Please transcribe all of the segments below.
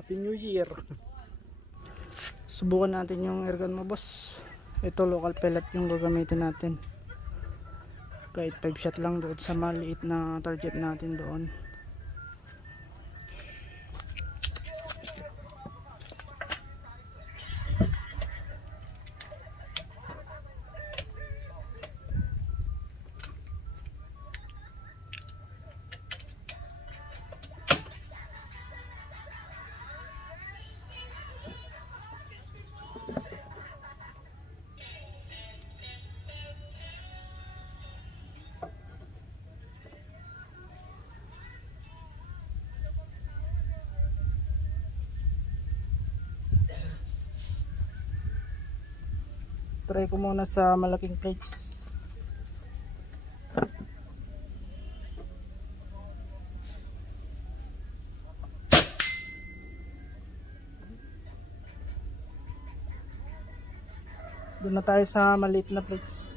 Happy New Year. Subukan natin yung airgun mo, boss. Ito local pellet yung gagamitin natin. Kahit 5 shot lang doon sa maliit na target natin doon. Try ko muna sa malaking plates. Doon na tayo sa maliit na plates.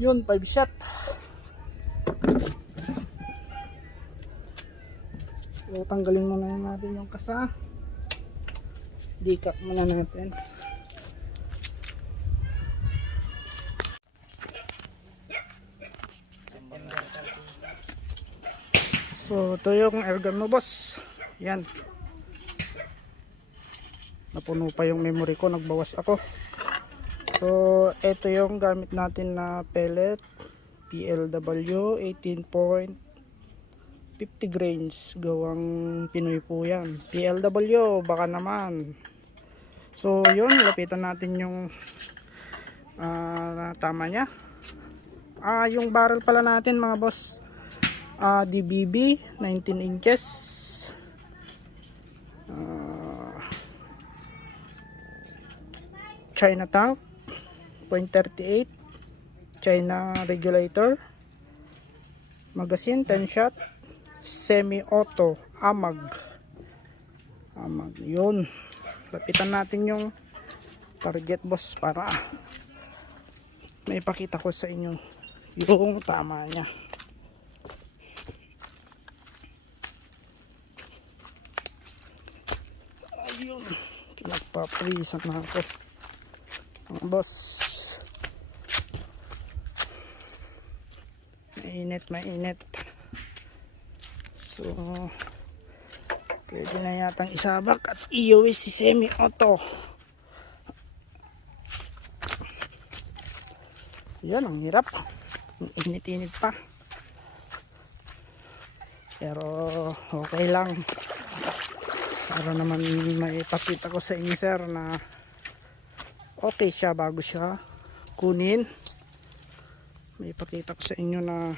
Yun, 5 shot. So, tanggalin muna natin yung kasa. Dikak muna natin. So, ito yung airgun mo, boss. Yan. Napuno pa yung memory ko, nagbawas ako. So, ito yung gamit natin na pellet PLW 18.50 grains, gawang Pinoy po yan. PLW, baka naman. So, yun, lapitan natin yung tama nya. Yung barrel pala natin, mga boss, DBB 19 inches. China tank 0.38, China regulator, magazine 10 shot, semi-auto, AMAG. Yun, lapitan natin yung target, boss, para maipakita ko sa inyo yung tama nya. Ayun, pinagpaprisan na ako, boss. Mainit. So, pwede na yatang isabak at iuwi si semi-auto. Yan, ang hirap. Init-init pa. Pero, okay lang. Para naman maipakita ko sa inyo, sir, na okay siya bago siya kunin. May ipakita ko sa inyo na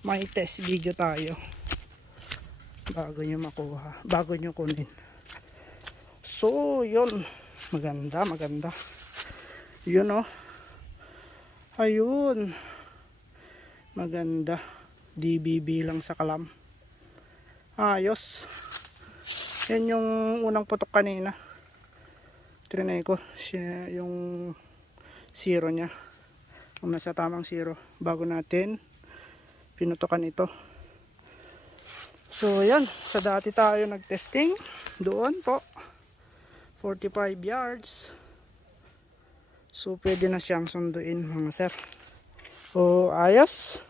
may test video tayo bago nyo makuha, bago nyo kunin. So yun, maganda yun, oh, ayun, maganda. DBB lang sa kalam, ayos. Yan yung unang putok kanina. Trinay ko yung zero nya, kung nasa tamang zero, bago natin pinutukan ito. So yan, sa dati tayo nagtesting doon po 45 yards. So pwede na siyang sunduin, mga sir. So ayos.